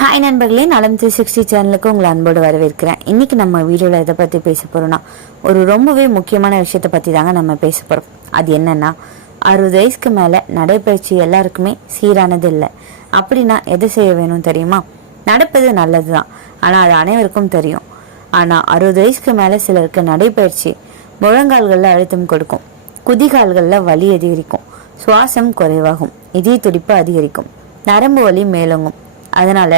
Hi நண்பர்களே நலம் three sixty சேனலுக்கு உங்களை அன்போடு வரவேற்கிறேன். இன்றைக்கி நம்ம வீடியோவில் எதை பற்றி பேச போகிறோம்னா ஒரு ரொம்பவே முக்கியமான விஷயத்தை பற்றி தாங்க நம்ம பேச போகிறோம் அது என்னன்னா அறுபது வயசுக்கு மேலே நடைப்பயிற்சி எல்லாருக்குமே சீரானது இல்லை. அப்படின்னா எது செய்ய வேணும் தெரியுமா? நடப்பது நல்லது தான் ஆனால் அது அனைவருக்கும் தெரியும். ஆனால் அறுபது வயசுக்கு மேலே சிலருக்கு நடைப்பயிற்சி முழங்கால்களில் அழுத்தம் கொடுக்கும். குதிகால்களில் வலி அதிகரிக்கும். சுவாசம் குறைவாகும். இதய துடிப்பு அதிகரிக்கும். நரம்பு வலி மேலோங்கும். அதனால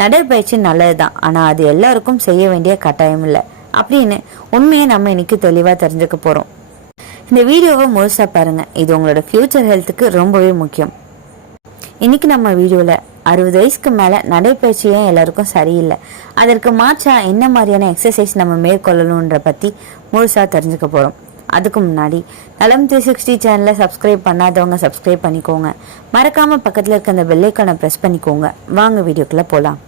நடைப்பயிற்சி நல்லது தான் ஆனால் அது எல்லாருக்கும் செய்ய வேண்டிய கட்டாயம் இல்லை. அப்படின்னு உண்மையை நம்ம இன்னைக்கு தெளிவாக தெரிஞ்சுக்க போகிறோம் இந்த வீடியோவை முழுசாக பாருங்கள் இது உங்களோட ஃபியூச்சர் ஹெல்த்துக்கு ரொம்பவே முக்கியம். இன்னைக்கு நம்ம வீடியோவில் அறுபது வயசுக்கு மேலே நடைப்பயிற்சி ஏன் எல்லாருக்கும் சரியில்லை? அதற்கு மாற்றா என்ன மாதிரியான எக்ஸசைஸ் நம்ம மேற்கொள்ளணுன்ற பற்றி முழுசாக தெரிஞ்சுக்க போகிறோம் அதுக்கு முன்னாடி. நலம் த்ரீ சிக்ஸ்டி சேனலை சப்ஸ்கிரைப் பண்ணாதவங்க சப்ஸ்கிரைப் பண்ணிக்கோங்க. மறக்காம பக்கத்துல இருக்க அந்த பெல்லைக்கானை ப்ரெஸ் பண்ணிக்கோங்க. வாங்க வீடியோக்குள்ளே போகலாம்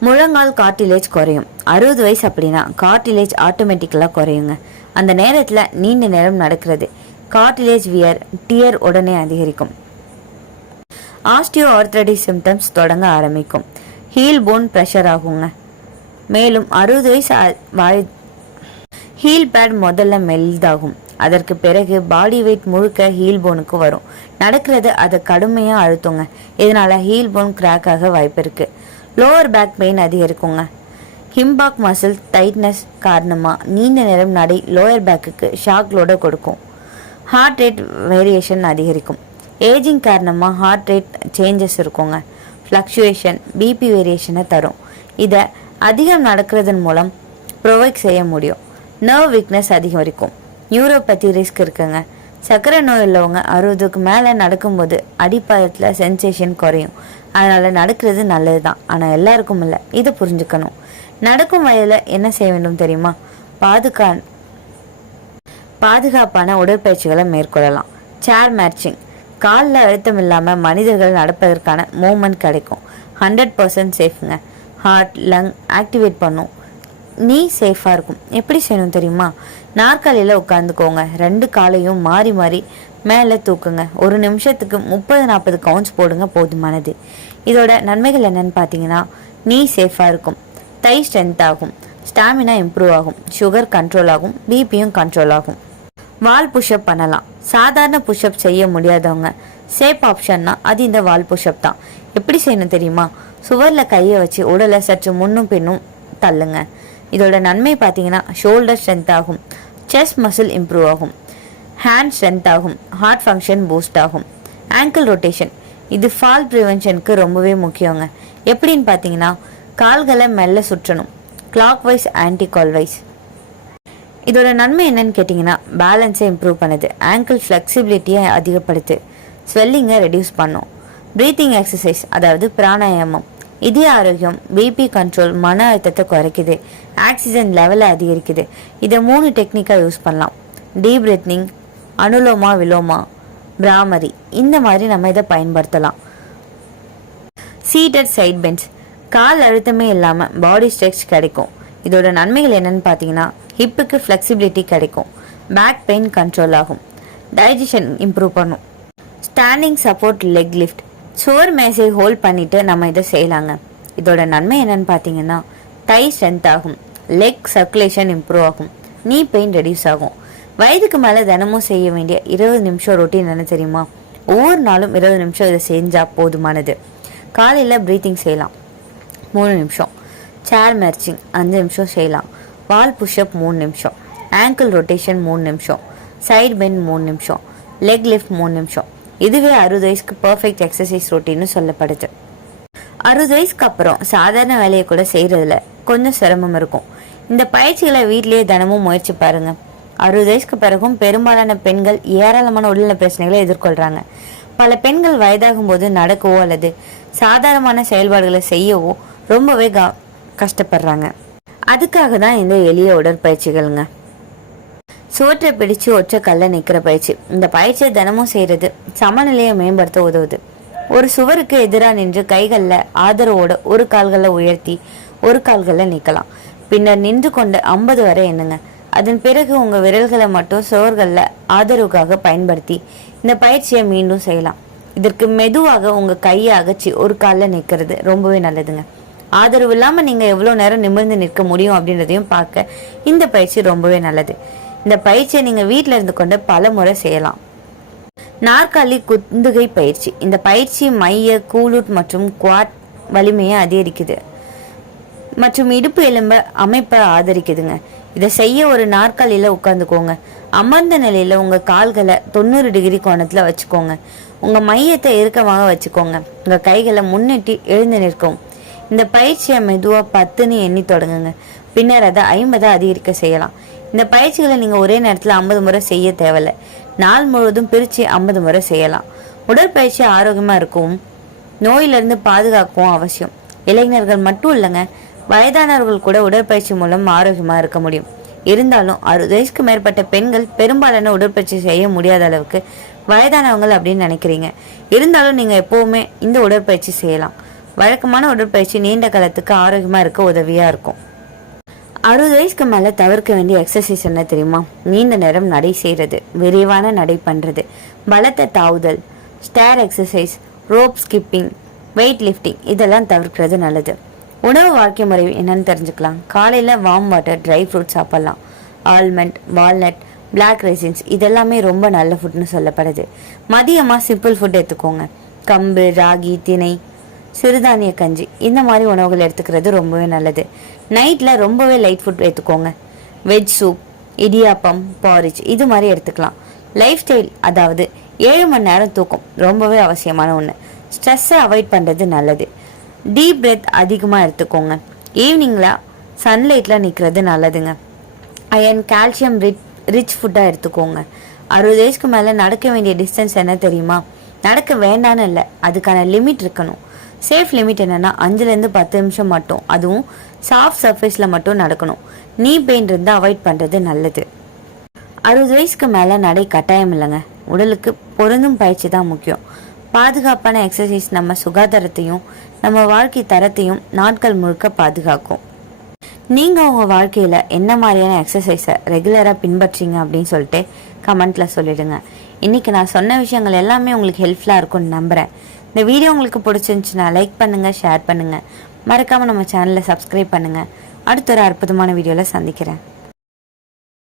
முழங்கால் கார்டிலேஜ் குறையும். அறுபது வயசு அப்படின்னா கார்டிலேஜ் ஆட்டோமேட்டிக்கலாக குறையுங்க. அந்த நேரத்தில் நீண்ட நேரம் நடக்கிறது. கார்டிலேஜ் வியர் டியர் உடனே அதிகரிக்கும். ஆஸ்டியோ ஆர்த்ரடிஸ் சிம்டம்ஸ் தொடங்க ஆரம்பிக்கும். ஹீல் போன் ப்ரெஷர் ஆகுங்க. மேலும் அறுபது வயசு ஆ- வாய் ஹீல் பேட் முதல்ல மெல்தாகும். அதற்கு பிறகு பாடி வெயிட் முழுக்க ஹீல் போனுக்கு வரும். நடக்கிறது அதை கடுமையாக அழுத்துங்க. இதனால் ஹீல் போன் கிராக் ஆக வாய்ப்பு இருக்குது லோவர் பேக் பெயின் அதிகரிக்குங்க. ஹிம்பாக் மசில் டைட்னஸ் காரணமாக நீண்ட நேரம் நடை லோயர் பேக்குக்கு ஷாக்லோட கொடுக்கும். ஹார்ட் ரேட் வேரியேஷன் அதிகரிக்கும். ஏஜிங் காரணமாக ஹார்ட் ரேட் சேஞ்சஸ் இருக்குங்க. ஃப்ளக்ஷுவேஷன் பிபி வேரியேஷனை தரும். இதை அதிகம் நடக்கிறதன் மூலம் ப்ரொவைட் செய்ய முடியும். நர்வ் வீக்னஸ் அதிகரிக்கும் நியூரோபதி ரிஸ்க் இருக்குங்க. சர்க்கரை நோய் உள்ளவங்க அறுபதுக்கு மேலே நடக்கும்போது அடிப்பாயத்தில் சென்சேஷன் குறையும். அதனால் நடக்கிறது நல்லது தான் ஆனால் எல்லாருக்கும் இல்லை. இதை புரிஞ்சுக்கணும். நடக்கும் வயதில் என்ன செய்ய வேண்டும் தெரியுமா? பாதுகா பாதுகாப்பான உடற்பயிற்சிகளை மேற்கொள்ளலாம். சேர் மேட்சிங் காலில் அழுத்தம் இல்லாமல் மனிதர்கள் நடப்பதற்கான மூமெண்ட் கிடைக்கும். ஹண்ட்ரட் பர்சன்ட் சேஃப்ங்க ஹார்ட் லங் ஆக்டிவேட் பண்ணும். நீ சேஃபாக இருக்கும். எப்படி செய்யணும் தெரியுமா? நாற்காலியில் உட்காந்துக்கோங்க ரெண்டு காலையும் மாறி மாறி மேலே தூக்குங்க. ஒரு நிமிஷத்துக்கு முப்பது நாற்பது கவுண்ட்ஸ் போடுங்க போதுமானது இதோட நன்மைகள் என்னன்னு பார்த்தீங்கன்னா நீ சேஃபாக இருக்கும். தை ஸ்ட்ரென்த் ஆகும். ஸ்டாமினா இம்ப்ரூவ் ஆகும். சுகர் கண்ட்ரோல் ஆகும். பிபியும் கண்ட்ரோல் ஆகும். வால் புஷ்அப் பண்ணலாம். சாதாரண புஷ்அப் செய்ய முடியாதவங்க. சேஃப் ஆப்ஷன்னா அது இந்த வால் புஷ்அப் தான். எப்படி செய்யணும் தெரியுமா? சுவரில் கையை வச்சு உடலை சற்று முன்னும் பின்னும் தள்ளுங்க. இதோட நன்மை பார்த்தீங்கன்னா ஷோல்டர் ஸ்ட்ரென்த் ஆகும். செஸ்ட் மசில் இம்ப்ரூவ் ஆகும். ஹேண்ட் ஸ்ட்ரென்த் ஆகும். ஹார்ட் ஃபங்க்ஷன் பூஸ்ட் ஆகும். ஆங்கிள் ரொட்டேஷன் இது ஃபால் ப்ரிவென்ஷனுக்கு ரொம்பவே முக்கியங்க. எப்படின்னு பார்த்தீங்கன்னா கால்களை மெல்ல சுற்றணும். Clockwise anticlockwise இதோட நன்மை என்னன்னு கேட்டிங்கன்னா பேலன்ஸை இம்ப்ரூவ் பண்ணுது. ஆங்கிள் ஃப்ளெக்சிபிலிட்டியை அதிகப்படுத்து. ஸ்வெல்லிங்கை ரெடியூஸ் பண்ணும். ப்ரீத்திங் எக்ஸசைஸ் அதாவது பிராணாயாமம். இதய ஆரோக்கியம் பிபி கண்ட்ரோல் மன அழுத்தத்தை குறைக்குது. ஆக்சிஜன் லெவலை அதிகரிக்குது. இதை மூணு டெக்னிக்காக யூஸ் பண்ணலாம். டீப் பிரீத்னிங் அனுலோமா விலோமா பிராமரி இந்த மாதிரி நம்ம இதை பயன்படுத்தலாம். சீட்டட் சைட் பெஞ்ச் கால் அழுத்தமே இல்லாமல் பாடி ஸ்ட்ரெச் கிடைக்கும். இதோட நன்மைகள் என்னன்னு பார்த்தீங்கன்னா ஹிப்புக்கு ஃப்ளெக்சிபிலிட்டி கிடைக்கும். பேக் பெயின் கண்ட்ரோல் ஆகும். டைஜஷன் இம்ப்ரூவ் பண்ணும். ஸ்டாண்டிங் சப்போர்ட் லெக் லிஃப்ட் சுவர் மேசை ஹோல்ட் பண்ணிட்டு நம்ம இதை செய்யலாங்க. இதோட நன்மை என்னன்னு பார்த்தீங்கன்னா டை ஸ்ட்ரென்த் ஆகும். லெக் சர்க்குலேஷன் இம்ப்ரூவ் ஆகும். நீ பெயின் ரெடியூஸ் ஆகும். வயதுக்கு மேலே தினமும் செய்ய வேண்டிய இருபது நிமிஷம் ரொட்டீன் என்ன தெரியுமா? ஒவ்வொரு நாளும் இருபது நிமிஷம் இதை செஞ்சால் போதுமானது. காலையில் ப்ரீத்திங் செய்யலாம். மூணு நிமிஷம். சேர் மெர்ச்சிங் அஞ்சு நிமிஷம் செய்யலாம். வால் புஷ்அப் மூணு நிமிஷம். ஆங்கிள் ரொட்டேஷன் மூணு நிமிஷம். சைடு பெண்ட் மூணு நிமிஷம். லெக் லிஃப்ட் மூணு நிமிஷம். இதுவே அறுபது வயசுக்கு பர்ஃபெக்ட் எக்ஸசைஸ் ரொட்டின்னு சொல்லப்படுது. அறுபது வயசுக்கு அப்புறம் சாதாரண வேலையை கூட செய்கிறதுல கொஞ்சம் சிரமம் இருக்கும். இந்த பயிற்சிகளை வீட்டிலேயே தினமும் முயற்சி பாருங்க. அறுபது வயசுக்கு பிறகும் பெரும்பாலான பெண்கள் ஏராளமான உடல்நல பிரச்சனைகளை எதிர்கொள்கிறாங்க பல பெண்கள் வயதாகும் போது நடக்கவோ அல்லது சாதாரணமான செயல்பாடுகளை செய்யவோ ரொம்பவே கஷ்டப்படுறாங்க. அதுக்காக தான் இந்த எளிய உடற்பயிற்சிகள்ங்க. சோற்றை பிடிச்சு ஒற்றை கல்ல நிற்கிற பயிற்சி. இந்த பயிற்சியை தினமும் செய்யறது சமநிலையை மேம்படுத்த உதவுது. ஒரு சுவருக்கு எதிராக நின்று கைகளில் ஆதரவோட ஒரு கால்களை உயர்த்தி ஒரு கால்களில் நிற்கலாம் பின்னர் நின்று கொண்டு ஐம்பது வரை எண்ணுங்க. அதன் பிறகு உங்கள் விரல்களை மட்டும் சுவர்களில் ஆதரவுக்காக பயன்படுத்தி இந்த பயிற்சியை மீண்டும் செய்யலாம். இதற்கு மெதுவாக உங்கள் கையை அகச்சி ஒரு காலில் நிற்கிறது ரொம்பவே நல்லதுங்க. ஆதரவு இல்லாமல் நீங்கள் எவ்வளோ நேரம் நிமிர்ந்து நிற்க முடியும் அப்படின்றதையும் பார்க்க இந்த பயிற்சி ரொம்பவே நல்லது. இந்த பயிற்சியை நீங்கள் வீட்டில் இருந்து கொண்டு பல முறை செய்யலாம். நாற்காலி குந்துகை பயிற்சி. இந்த பயிற்சி மைய கூலுட் மற்றும் குவாட் வலிமையை அதிகரிக்குது. மற்றும் இடுப்பு எலும்ப அமைப்பை ஆதரிக்குதுங்க. இதை செய்ய ஒரு நாற்காலியில் உட்காந்துக்கோங்க அமர்ந்த நிலையில் உங்கள் கால்களை தொண்ணூறு டிகிரி கோணத்தில் வச்சுக்கோங்க. உங்கள் மையத்தை இறுக்கமாக வச்சுக்கோங்க. உங்கள் கைகளை முன்னிட்டு எழுந்து நிற்கும். இந்த பயிற்சியை மெதுவாக பத்துன்னு எண்ணி தொடங்குங்க. பின்னர் அதை ஐம்பதை அதிகரிக்க செய்யலாம். இந்த பயிற்சிகளை நீங்கள் ஒரே நேரத்தில் ஐம்பது முறை செய்ய தேவையில்லை. நாள் முழுவதும் பிரித்து ஐம்பது முறை செய்யலாம். உடற்பயிற்சி ஆரோக்கியமாக இருக்கும். நோயிலிருந்து பாதுகாக்கவும் அவசியம். இளைஞர்கள் மட்டும் இல்லைங்க வயதானவர்கள் கூட உடற்பயிற்சி மூலம் ஆரோக்கியமாக இருக்க முடியும். இருந்தாலும் அறுபது வயசுக்கு மேற்பட்ட பெண்கள் பெரும்பாலான உடற்பயிற்சி செய்ய முடியாத அளவுக்கு வயதானவங்கள் அப்படின்னு நினைக்கிறீங்க. இருந்தாலும் நீங்கள் எப்போவுமே இந்த உடற்பயிற்சி செய்யலாம். வழக்கமான உடற்பயிற்சி நீண்ட காலத்துக்கு ஆரோக்கியமாக இருக்க உதவியாக இருக்கும். அறுபது வயசுக்கு மேலே தவிர்க்க வேண்டிய எக்ஸசைஸ் என்ன தெரியுமா? நீண்ட நேரம் நடை செய்கிறது விரைவான நடை பண்ணுறது பலத்தை தாவுதல் stair exercise rope skipping weight lifting இதெல்லாம் தவிர்க்கிறது நல்லது. உணவு வாழ்க்கை முறை என்னன்னு தெரிஞ்சுக்கலாம். காலையில் வார்ம் வாட்டர் ட்ரை ஃப்ரூட் சாப்பிட்லாம். ஆல்மண்ட் வால்நட் பிளாக் ரைசின்ஸ் இதெல்லாமே ரொம்ப நல்ல ஃபுட்னு சொல்லப்படுது. மதியமாக சிம்பிள் ஃபுட் எடுத்துக்கோங்க. கம்பு ராகி திணை சிறுதானிய கஞ்சி. இந்த மாதிரி உணவுகள் எடுத்துக்கிறது ரொம்பவே நல்லது. நைட்டில் ரொம்பவே லைட் ஃபுட் எடுத்துக்கோங்க. வெஜ் சூப் இடியாப்பம் பாரிஜ் இது மாதிரி எடுத்துக்கலாம். லைஃப் ஸ்டைல் அதாவது ஏழு மணி நேரம் தூக்கம். ரொம்பவே அவசியமான ஒன்று ஸ்ட்ரெஸ்ஸை அவாய்ட் பண்ணுறது நல்லது. டீப் பிரெத் அதிகமாக எடுத்துக்கோங்க. ஈவினிங்கில் சன்லைட்டில் நிற்கிறது நல்லதுங்க. அயன் கால்சியம் ரிச் ரிச் ஃபுட்டாக எடுத்துக்கோங்க. அறுபது வயசுக்கு மேலே நடக்க வேண்டிய டிஸ்டன்ஸ் என்ன தெரியுமா? நடக்க வேண்டான்னு இல்லை. அதுக்கான லிமிட் இருக்கணும். சேஃப் லிமிட் என்னென்னா அஞ்சுலேருந்து பத்து நிமிஷம் மட்டும். அதுவும் சாஃப்ட் சர்ஃபேஸில் மட்டும் நடக்கணும். நீ பெயின் இருந்தால் அவாய்ட் பண்ணுறது நல்லது. அறுபது வயசுக்கு மேலே நடை கட்டாயம் இல்லைங்க. உடலுக்கு பொருந்தும் பயிற்சி தான் முக்கியம். பாதுகாப்பான எக்ஸசைஸ் நம்ம சுகாதாரத்தையும் நம்ம வாழ்க்கை தரத்தையும் நாட்கள் முழுக்க பாதுகாக்கும். நீங்கள் உங்கள் வாழ்க்கையில் என்ன மாதிரியான எக்ஸசைஸை ரெகுலராக பின்பற்றீங்க அப்படின்னு சொல்லிட்டு கமெண்ட்டில் சொல்லிடுங்க. இன்றைக்கி நான் சொன்ன விஷயங்கள் எல்லாமே உங்களுக்கு ஹெல்ப்ஃபுல்லாக இருக்கும்னு நம்புகிறேன் இந்த வீடியோ உங்களுக்கு பிடிச்சிருந்துச்சுன்னா லைக் பண்ணுங்கள் ஷேர் பண்ணுங்கள் மறக்காமல் நம்ம சேனலை சப்ஸ்கிரைப் பண்ணுங்கள் அடுத்த ஒரு அற்புதமான வீடியோவில் சந்திக்கிறேன்.